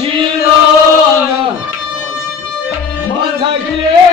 Girona, Matagle.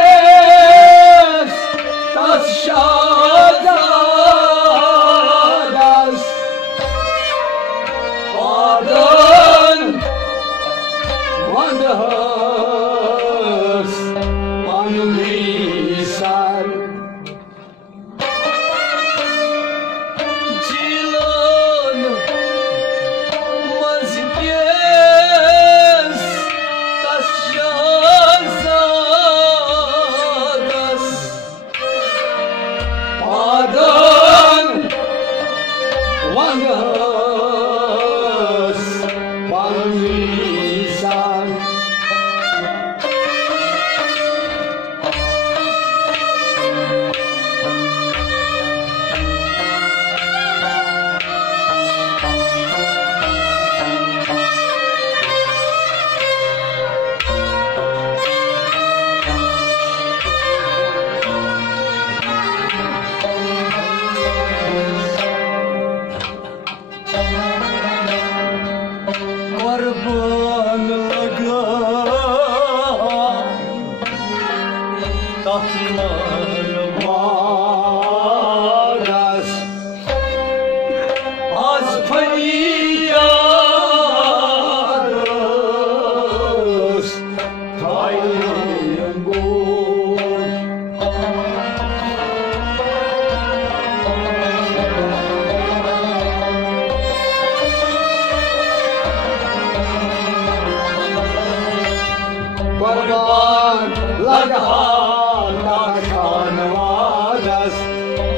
लगहाना खानवादस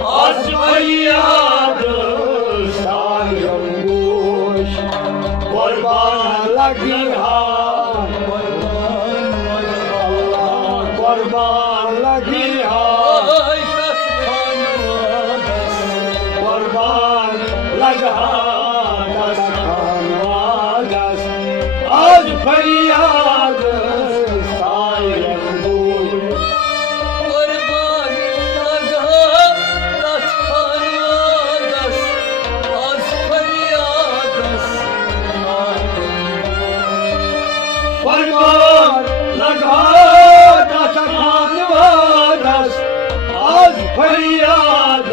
आज फरियाद सायंगोश कुर्बान लगी हार कुर्बान लगी हार कुर्बान लगहाना खानवादस आज फरियाद फरियाद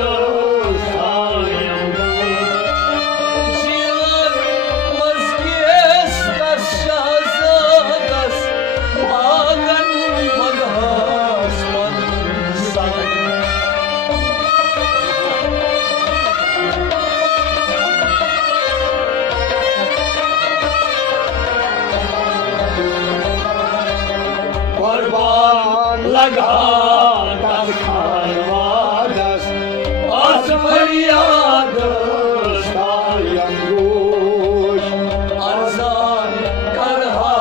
जीवन मज़केस शहज़ादस आगन मदहास मंसान कुर्बान लगा फरियाद सायंगोश अरज़ान करहा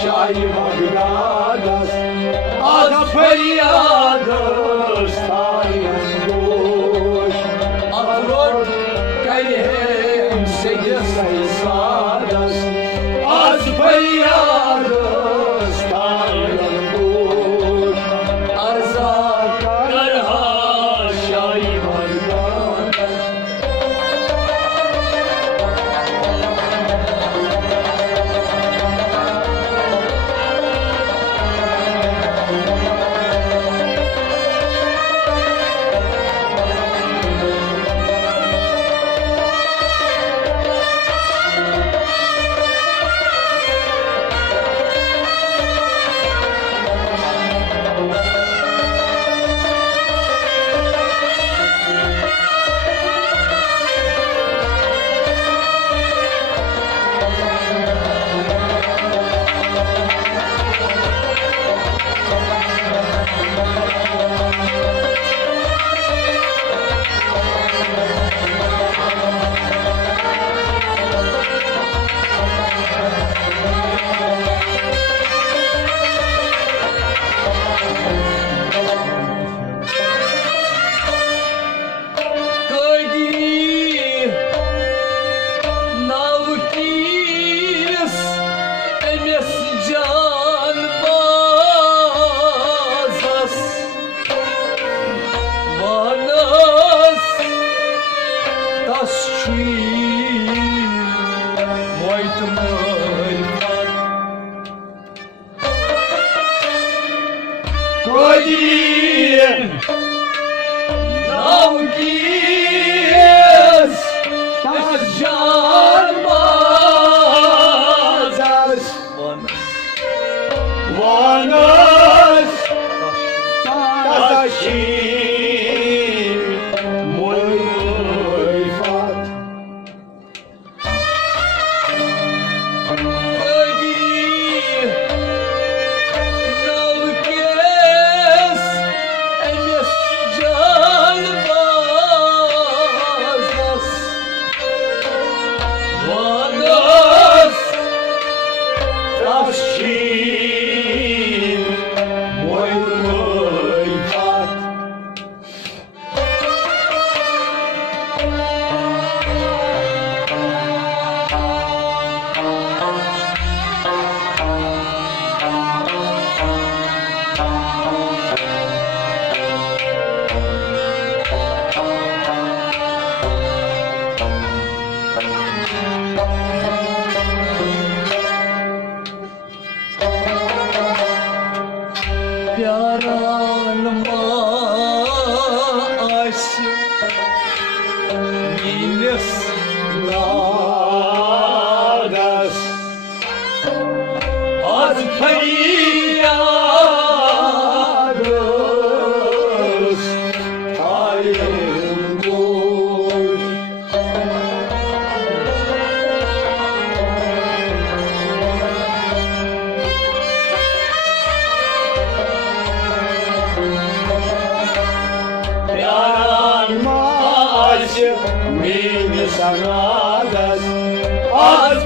शाही मगनादस आज फरियाद सायंगोश अफरोट कहे से सादस आज फरियाद सायंगोश अरज़ान करहा शाही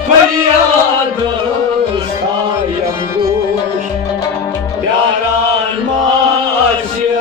फरियाद स्थायम गोश प्यारान माश्य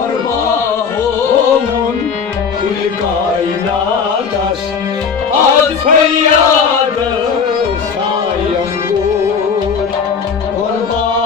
Orba oğlum, kul kaynadas az feryadı sayım kuş Korbağın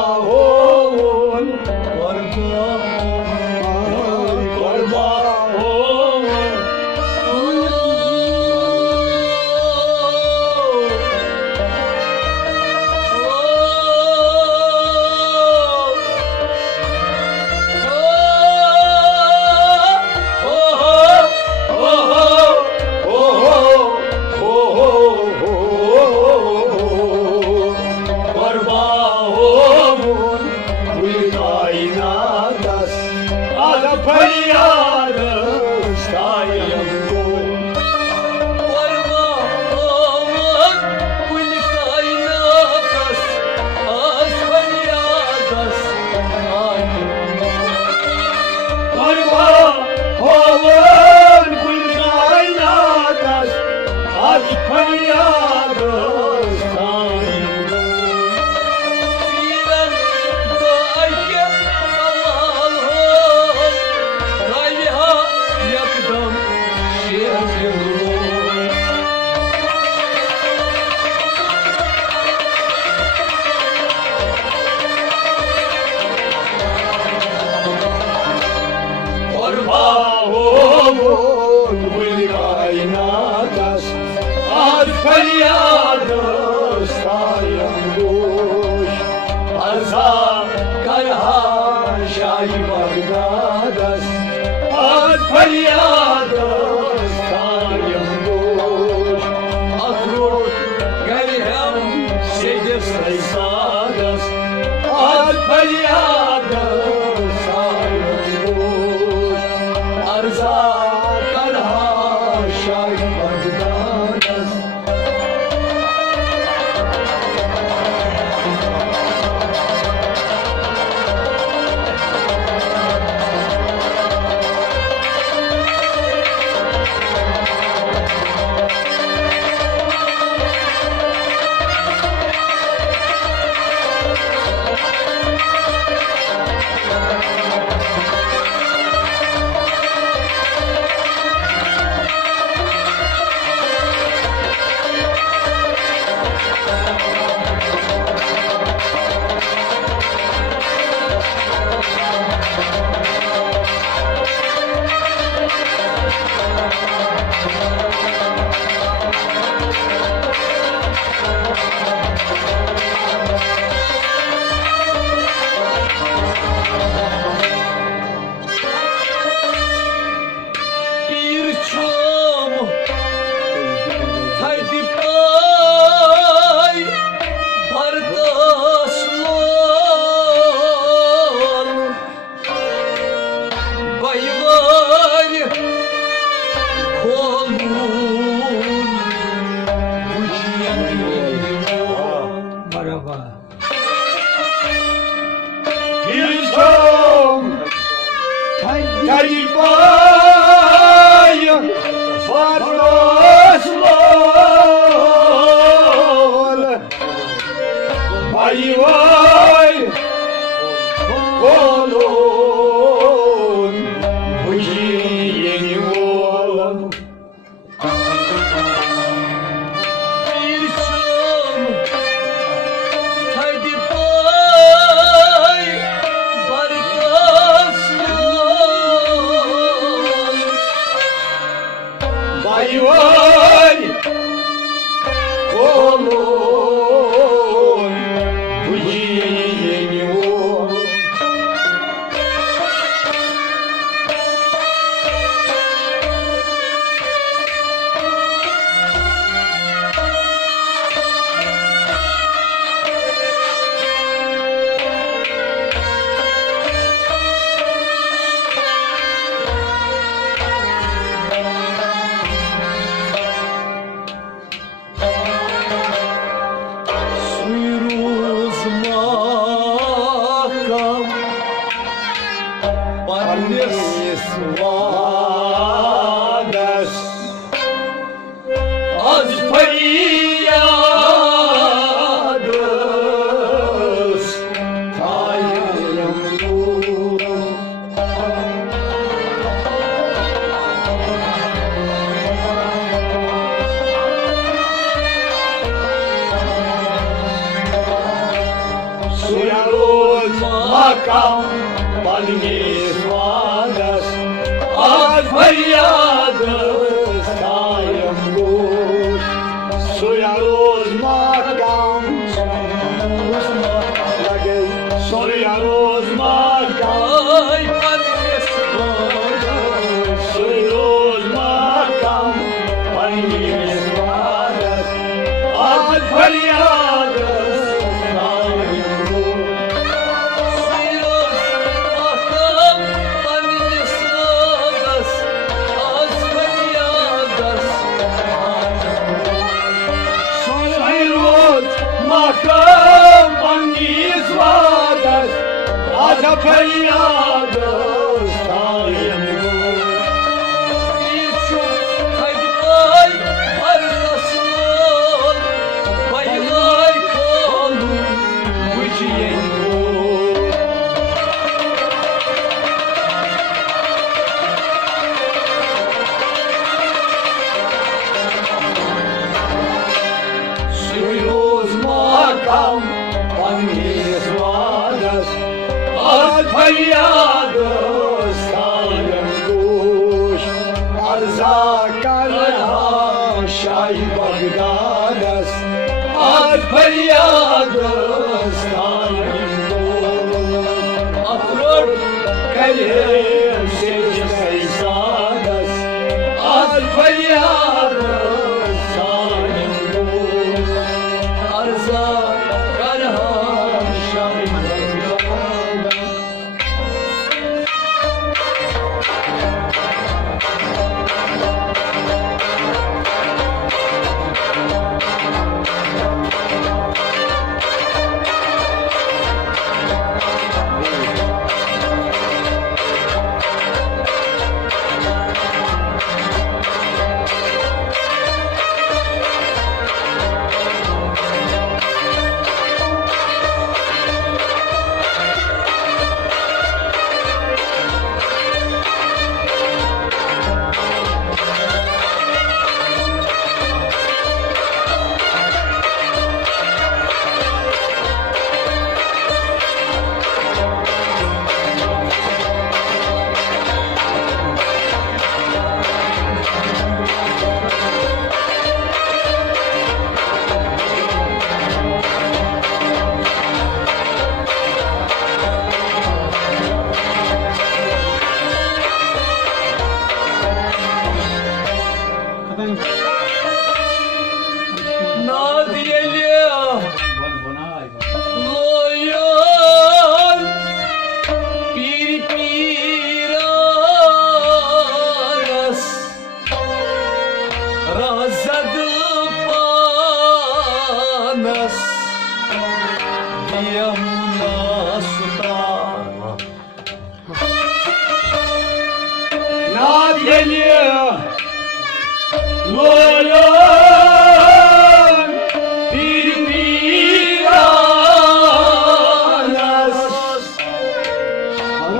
feryadı sayım kuş Arza karha şahi Bagdadas Az feryadı sayım kuş Akrut garhem seyde saysadas Az feryadı sayım kuş Arza karha şahi Bagdadas makam Palnis vadas Az faryadas Tayam gush Suyaroz makam Suyaroz makam Palnis vadas Suyaroz makam Palnis vadas Az faryadas Makam Palnis vadas Az faryadas Tayam Birçok kaybay arkasından Baylay kalır bu ciğer Makam Palnis vadas Az faryadas Tayam gush Arza karha Şah Bagdadas Az faryadas Tayam gush Atror kalem secde sadas Az faryadas Tayam gush Arza karha şahim Nadiyeli loyal bir piranas Razadı panas Diyamuna sultan Nadiyeli loyal bir piranas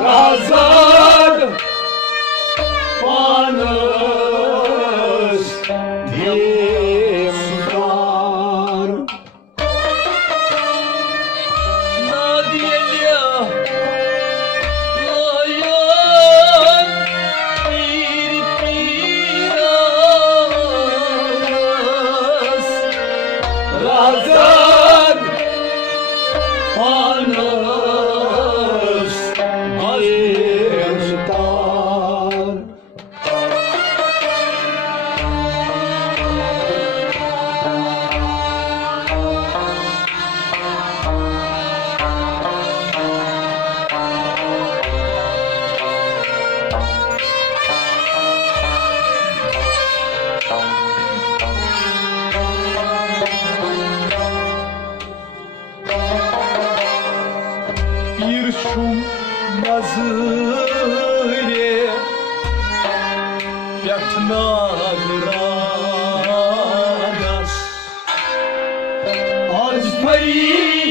Razad panas Dimkar Nadiyeli loyal bir piranas Razad panas Dimkar Bir şum nazire Yatna gradas Az faryadas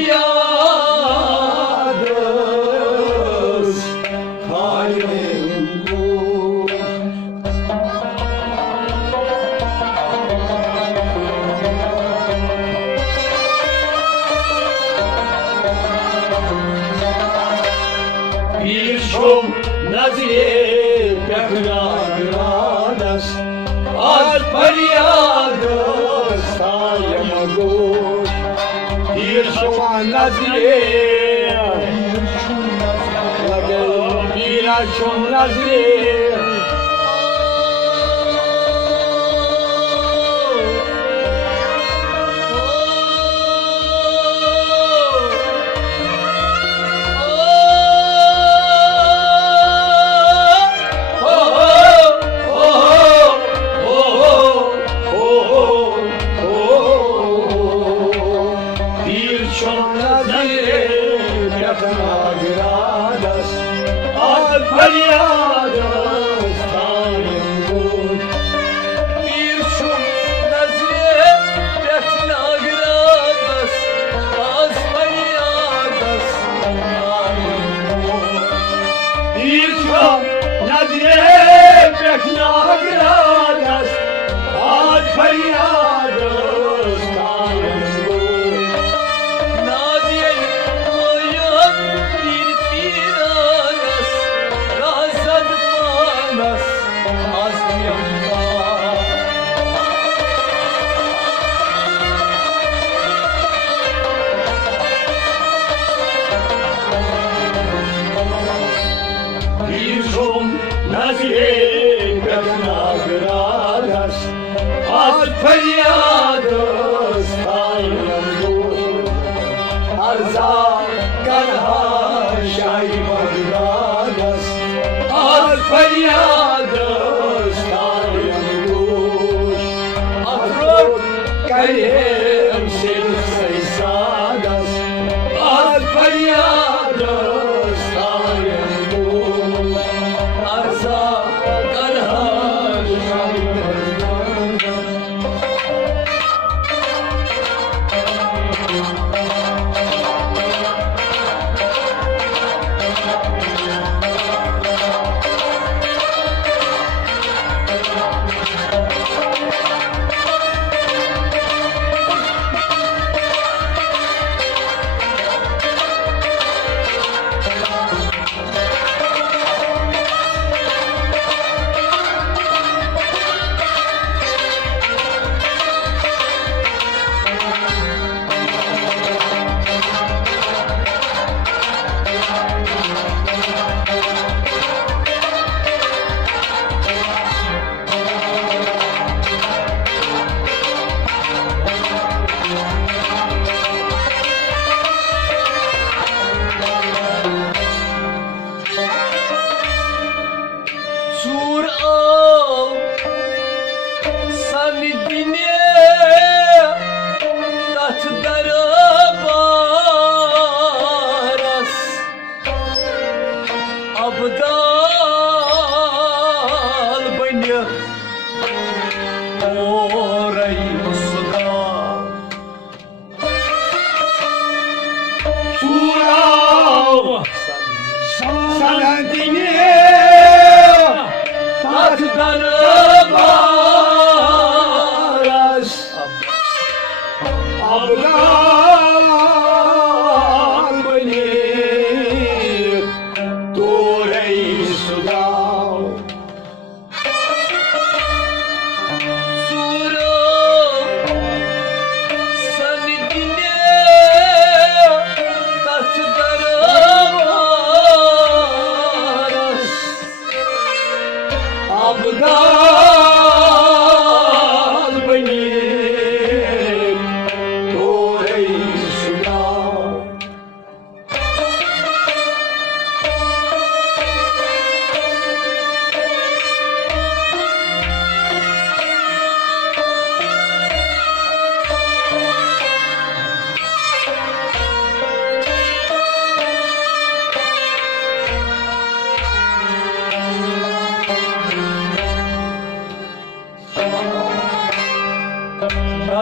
Tayam gush az feryadı sayma gul bir şuman nazir bir şuman nazir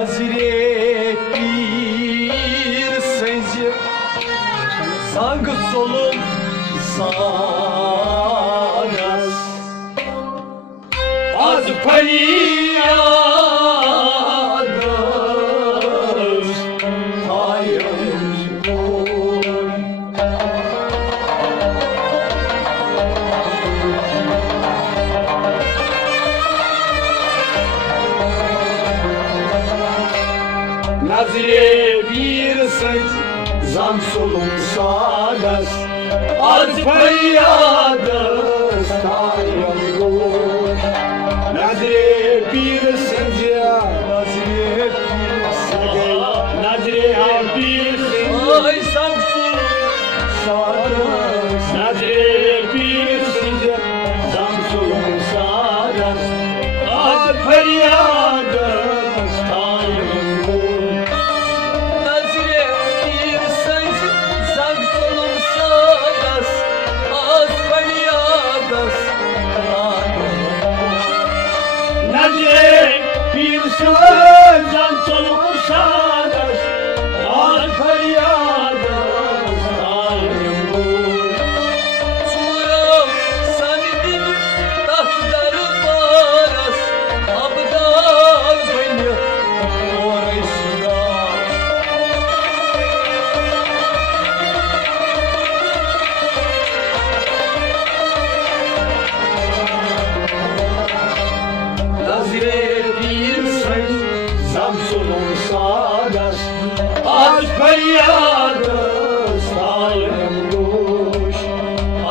Nazire bir senci sang solum sanas az feryadır hayır Nazire bir söz zan solum sadas az feryadas tayım gol Nazire bir söz Nazire bir söz Ay zan solum sadas Nazire bir söz zan solum sadas az feryadas tayım gol Nazire bir söz zan solum sadas az feryadas Nazire bir söz zan solum sadas az feryadas tayım gol Suram sanidin tahtları paras abdal beni orasına Nazire bir söz zan solum sadas az feryadas tayım gol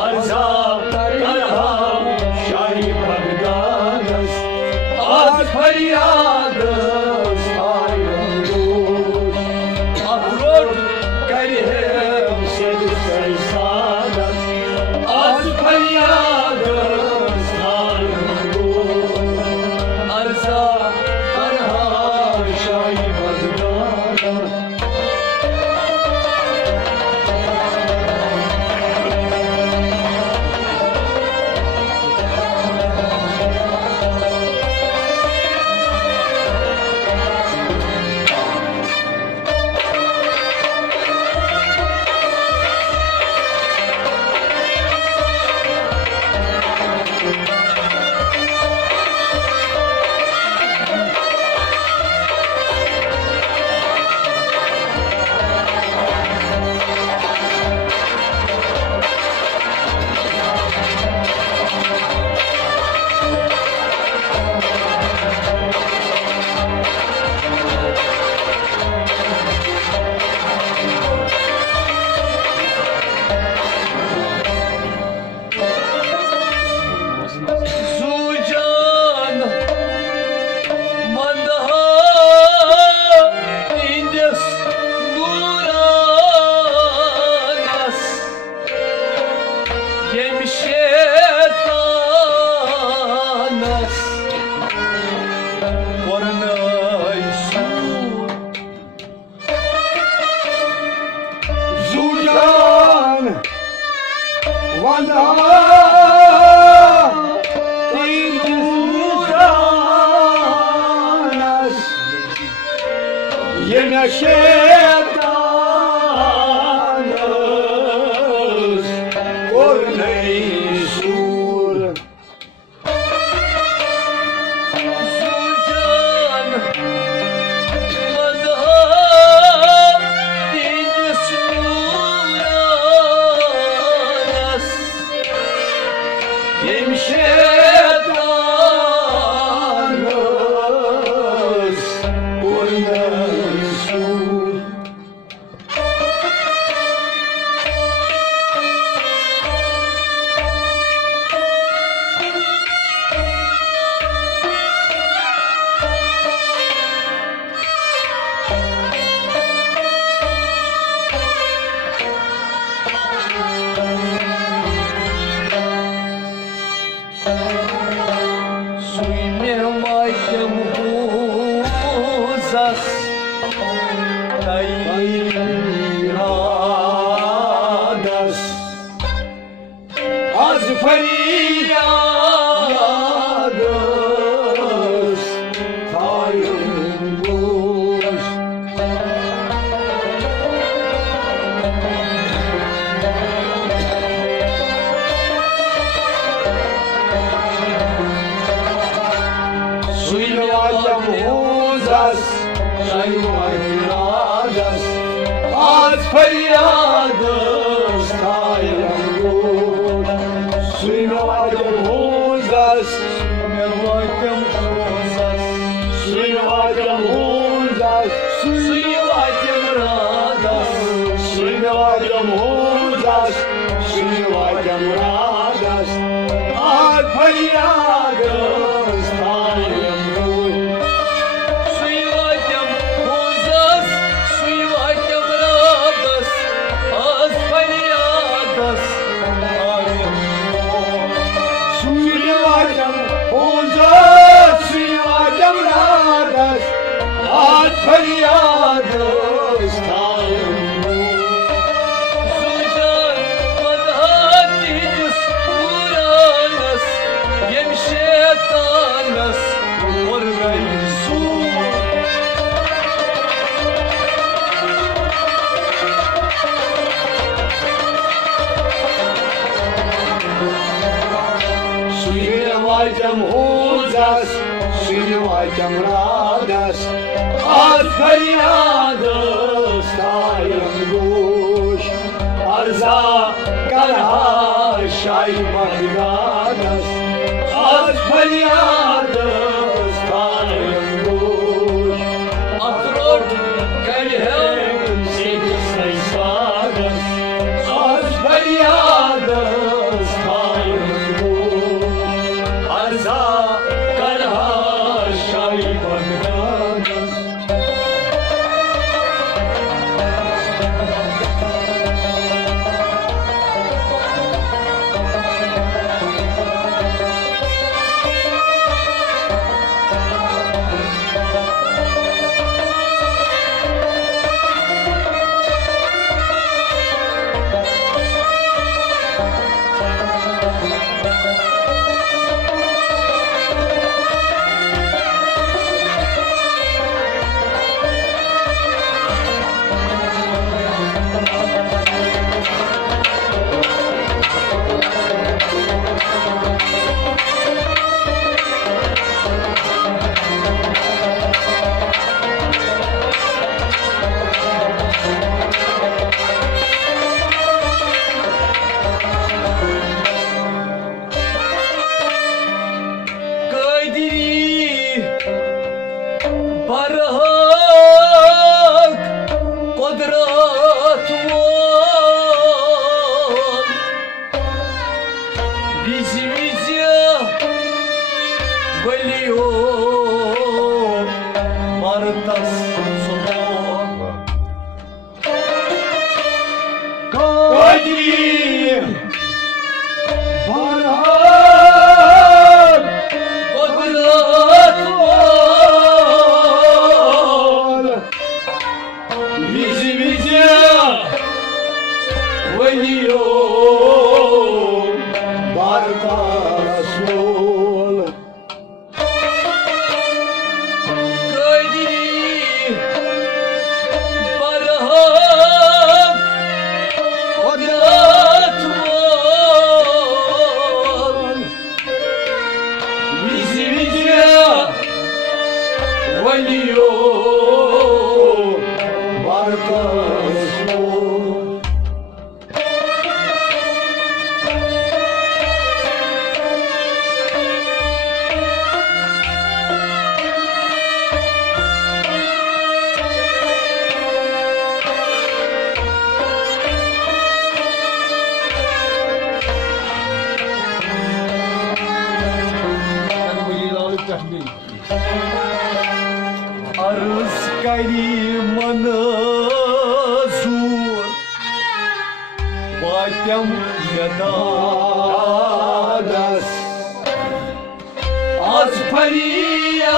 Arza tarha şahi bagdadas az feryadas tayım gol Ahrod karihem sed saysadas az feryadas tayım gol arza Tarha şahi bagdadas Sujan mandaha indes nuranas yemşetanas Varnay sur Zujan Vanda Tinduranas Yeme şeytanız Korney sur Sujan mandaha indes nuranas Şeytanız Korney sur Suime maitem huzas Radas Az feryadas Tayım boş Suilvatem uzas Şayvayradas Az feryadas Tayım boş Suilvatem uzas Suime maitem huzas Suilvatem uzas Suime šeiminiuokiam radas, atferiadas tajam guš, ar zakarā šaimak radas, atferiadas tajam guš, atrod kalhem sėdis laisvadas, atferiadas tajam guš, ar zakarā šaimak radas. Barhak kodrat var Bizi veliyor Martas son Kadri Barhak kodrat var Bizi veliyor Bartas ol Kadri Barhak kodrat var Bizi veliyor Bartas ol Arız manazur Батям Radas Az feriyadas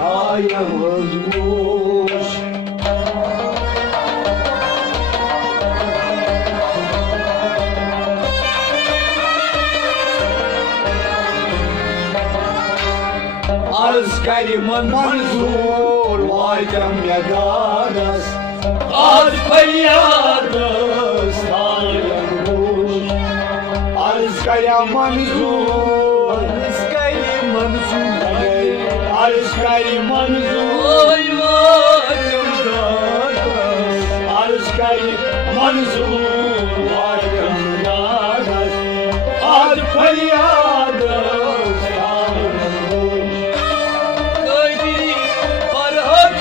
Ayağımız boş Askeri Manzur Vaydem yadadas Az feriyadas Ayağım boş Arzkaya manzur Askeri manzur Arzkaya manzur Ay Батям dadas Arzkaya manzur Vaydem yadadas Ad feryadas Ayağım boş Kadri Barhak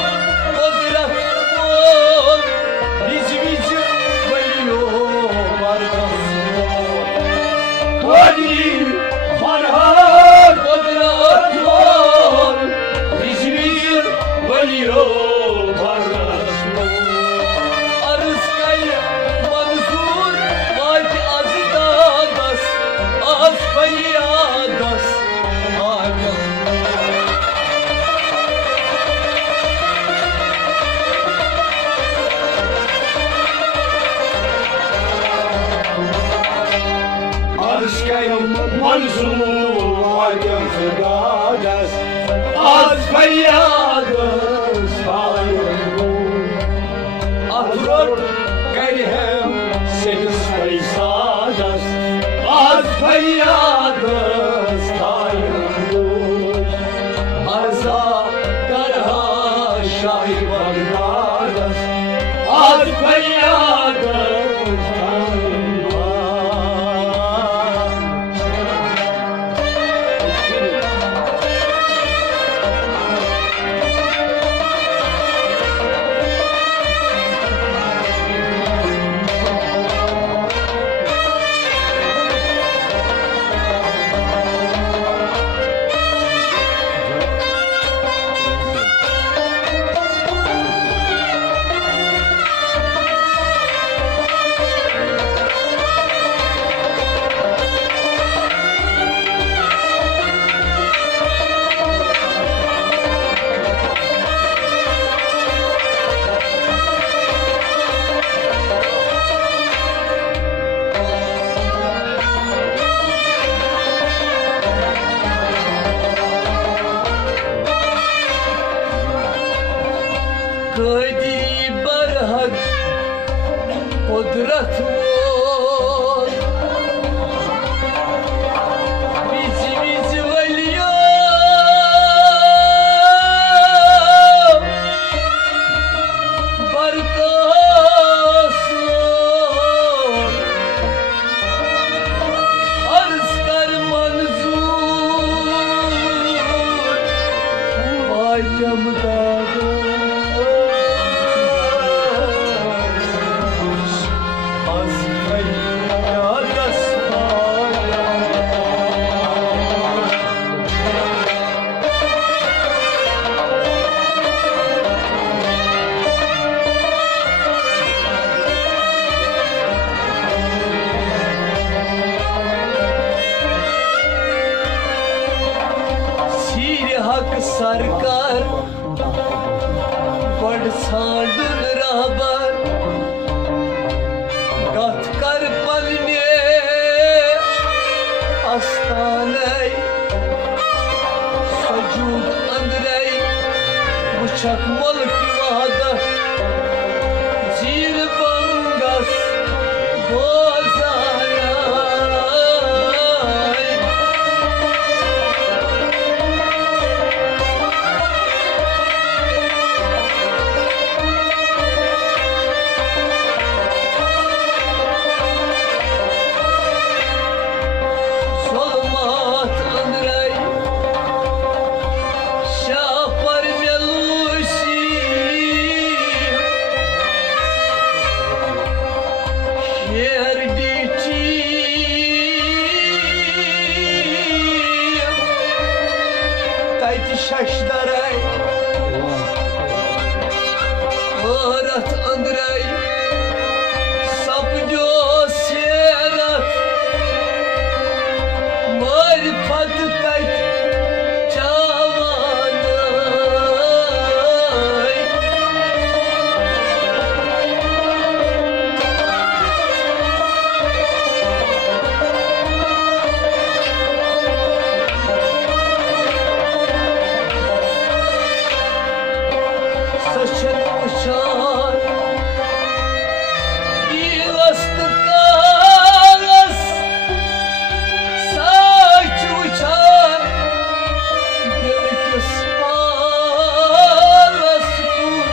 kodrat var Bizi veliyor Martas Kadri Farhat kodrat var Bizi veliyor Barhak Arıskaya manzur Vaki azı dadas Az feriyadas Ayağım Arzkaya manzur Vaydem yadadas Ad feryadas Ayağım boş Atror kalhem Sekiz feysadas Az feryadas पीर हक सरकार बड़ सांडुन रहबर कथ कर पन्ने अस्तानै सजूद अंदरै वुछक मुल्क वहदत जीर बंगस बोजानै şaşdaray Öğret andray Sapnyo serat Marifat tayt Cavanay Saçın uçar Yılastık karas Saç uçar Gölküs alas kur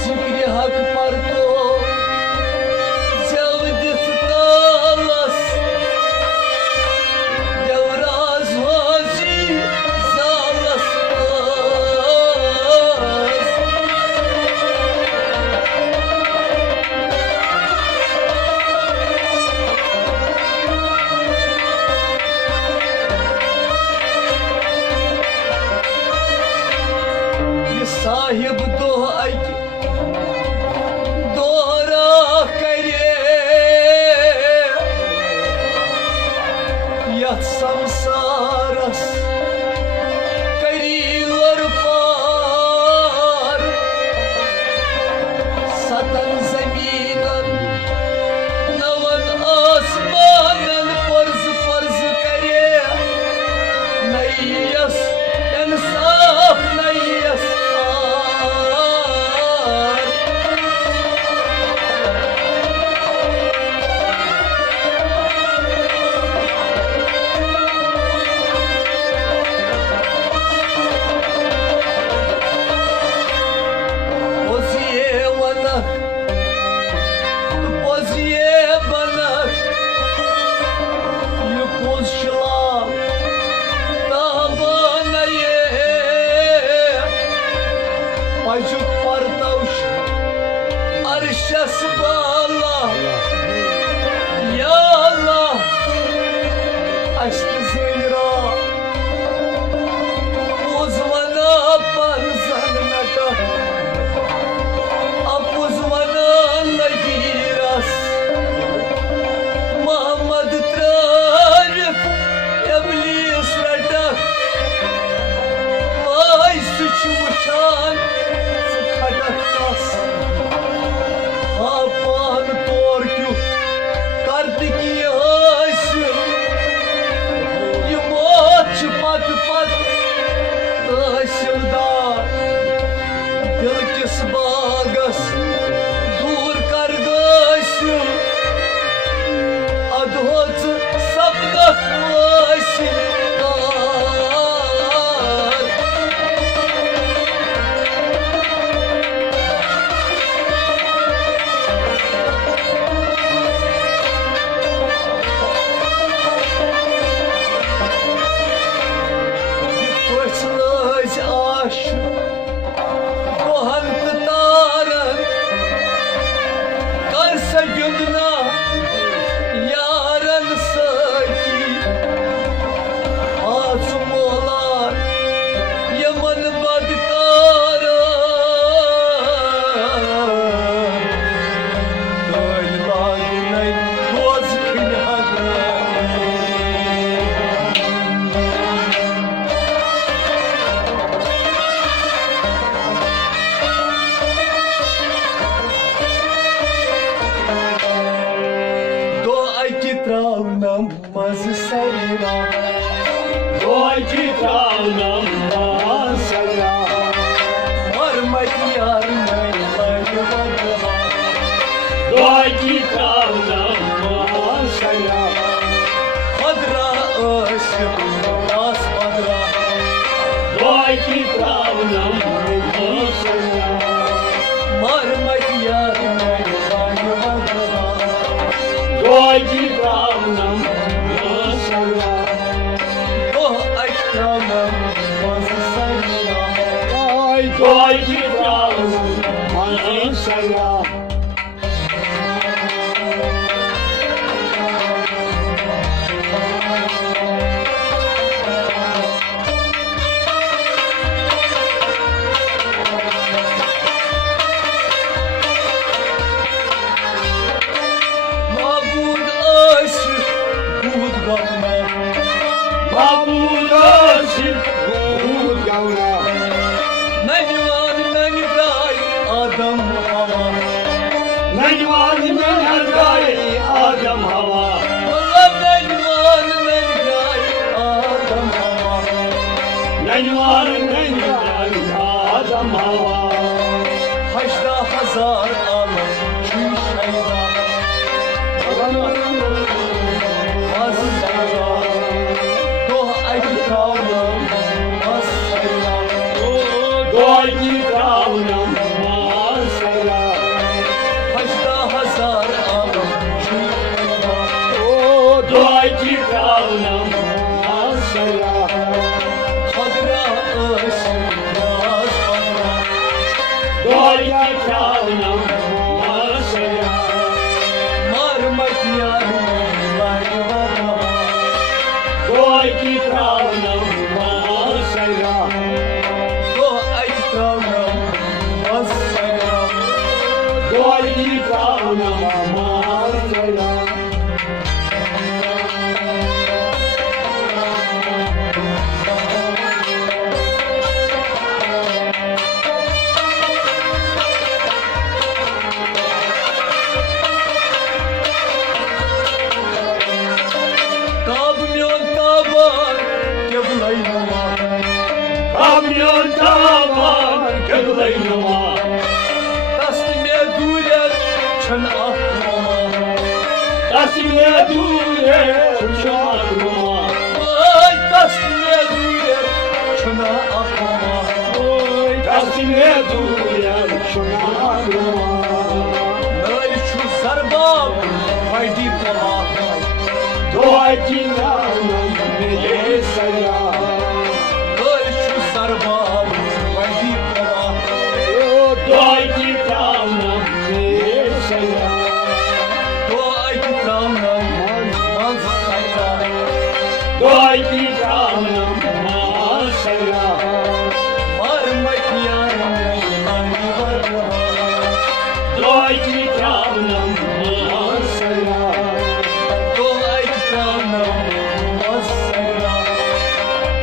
Zikri hak parto Cevdif talas Devraz vazi zalas Sahip do'ay Doğra kare Yatsam saras Karilar par Satan zeminan Navan asmanan Farz farz kare Nayyas insaf nayyas Acık partavş Arşas bağla Ya Allah Açtı zeyra Uzmana panzanaka Apuzmana lagiras Muhammed Trarif Eblis radak Vay suç uçan Kadaktas Apan torkyu Kartiki haşım sayra Doy ki tavnam masaya Marmat yar neylayı vadha Doy ki tavnam masaya Padra aşık nas padra Doy ki tavnam masaya Marmat yar neylayı vadha Doy ki tavnam masaya Oh akramam bazı sayra Doy ki tavnam masaya Mabud aşık bud gavna Babulaşık Buğut gavna Menvan menday adam hava Menvan menday adam hava Valla menvan menday adam hava Menvan menday adam hava Haçta hazar al çüş eyva Az sayra Doh ayki kavlam az sayra Doy ki tavnam masaya Haçta hazar al çüş eyva Doy ki tavnam masaya Kadra aşık yaz kadra Doy ki tavnam masaya Marmat yar neylayı vadha Doy ki tavnam masaya Doh ayki kavlam az sayra Doy ki tavnam masaya Kamyon taban kevlaynama Kamyon tavan kıblaynama Tasdime durer çön ahmama Tasmiye dure çarmama Ay tasdime durer çön ahmama Tasmiye dure çarmama Nal şu zarbab faydi kama Doy ki tavnam masaya Nal şu zarbab faydi kama Doy ki tavnam masaya Doh ayki kavlam az sayra Doy ki tavnam masaya Marmat yar neylayı vadha Doy ki tavnam masaya Doh ayki kavlam az sayra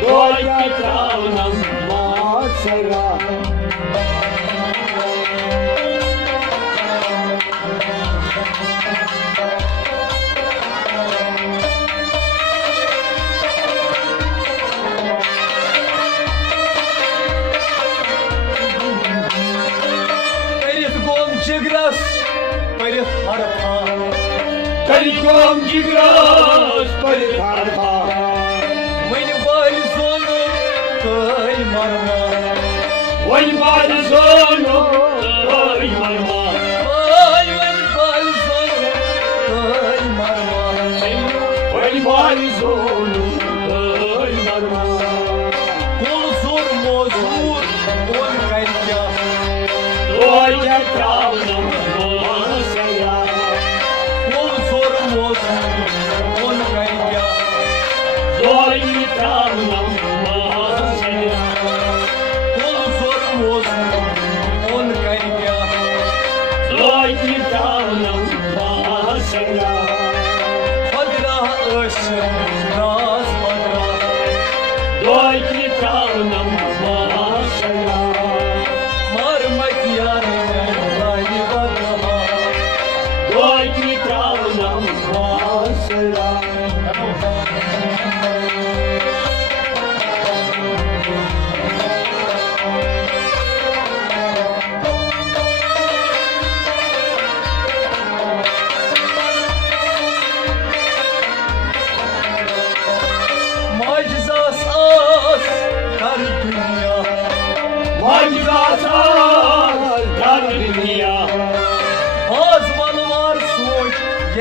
Doy ki tavnam masaya Perith gom jigras perith harpa Kalikom gigras parikarpa Mani bal zono kay marma Vay bal zono Ay marma Ay mani bal zono kay marma Vay bal zono Ay marma Kol zor mozur on karya Doy ki tavnam masaya Kol zor mozur on karya Doy ki tavnam masaya Kol zor mozur on karya Doy ki tavnam masaya Padra aşık naz padra Doy ki tavnam masaya Marmat yar neylayı vadha Doy ki tavnam masaya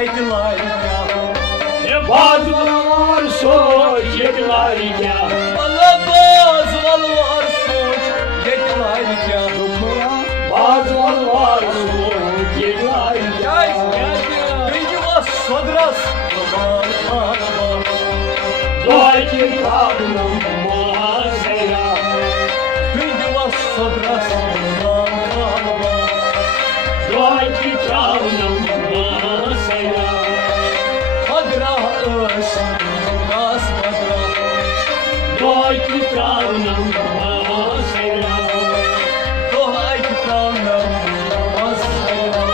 yetilayken Bazılar soç yedilerken Bana bazılar soç yetilayken Bazılar soç yedilerken Peki vas sadras Doy kitabının muhasera Peki vas sadras Doy kitabının muhasera Kadra ış Ras kadra Doy kitabının muhasera Dohay kitabına Masayla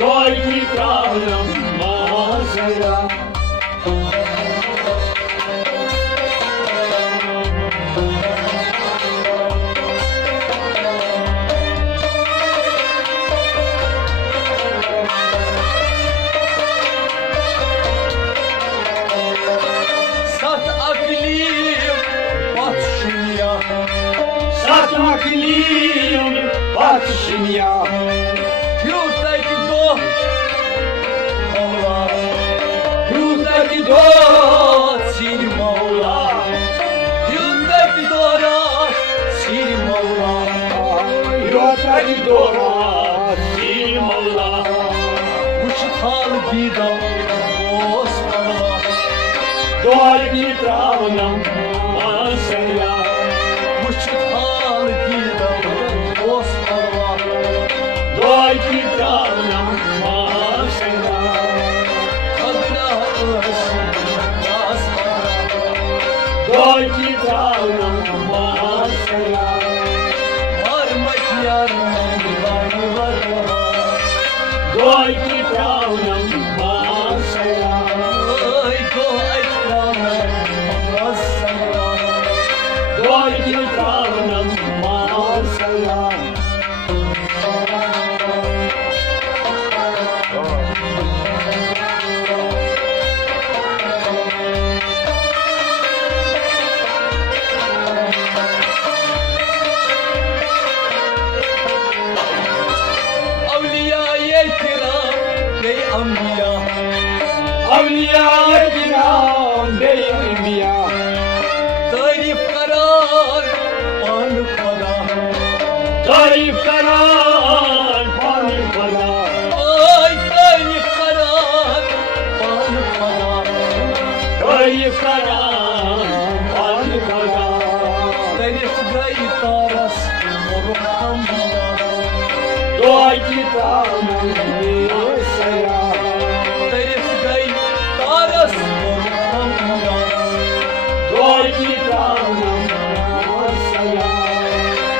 Doy kitabının muhasera Sat aklim batşıya Satmaklıyım batışın ya Yurttaki doh Allah Yurdaki dost Sil Mevla Yurttaki doh Sil Mevla Yurdaki dost Silim Allah Uçtal gida Osmanlı Doy kitabının muhasera Uçtal gida Osmanlı Doy kitabının muhasera Kadra ış Ras kadra Doy kitabının muhasera Varmak yarın var Doy kitabının muhasera Ay dohay kitabına Masayla Doy kitabının muhasera Avliya-i kiram ey ambiya Avliya-i kiram beymiya Tarif karar anı para Tarif karar panı para Ay tarif karar anı para Tarif karar panı para Tarif gayri taras Moruk hamdina Doy kitabının muhasera Tarif gayri taras Moruk hamdina Doy kitabının muhasera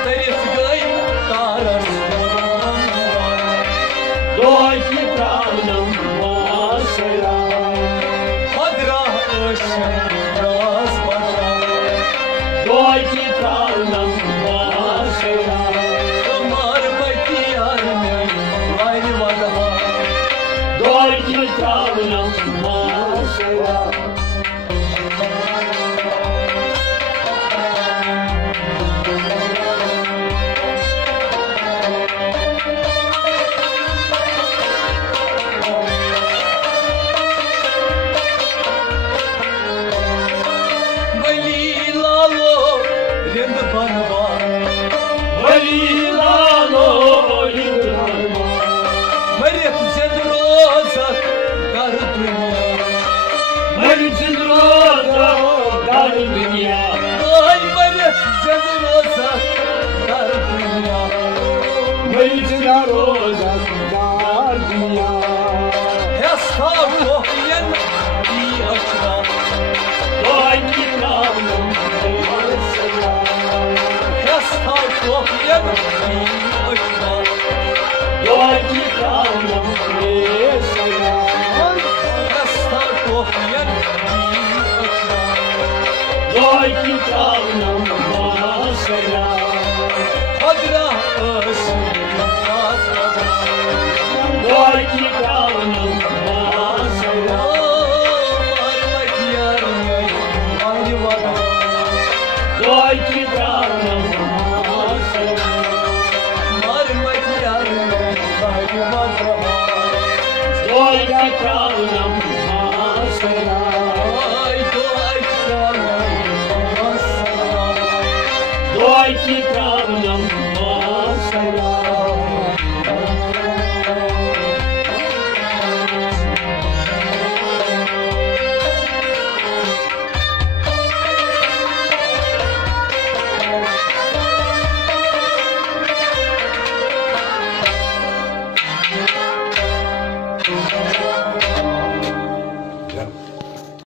Tarif gayri taras Moruk hamdina Doy kitabının muhasera Hadra ışın ras badra Doy kitabının muhasera Damar bakiyarne Gayri vadha Doy kitabının muhasera Vali lalo Rind banva Valilano yıldırma Maryam zedrozat Dar dünya Mecid roza dar dünya Ay Maryam zedrozat Dar dünya Mecid roza dar dünya Hesta kohyen Di açra Doy kitabının muhasera Hesta kohyen Di açra Doy kitabının muhasera Hesta kohyen Di açra Doy kitabının muhasera Kadra ışın ras kadra Doy kitabının muhasera Varmak yarın Gayri vadha Doy kitabının muhasera Varmak yarın Gayri vadha Doy traunam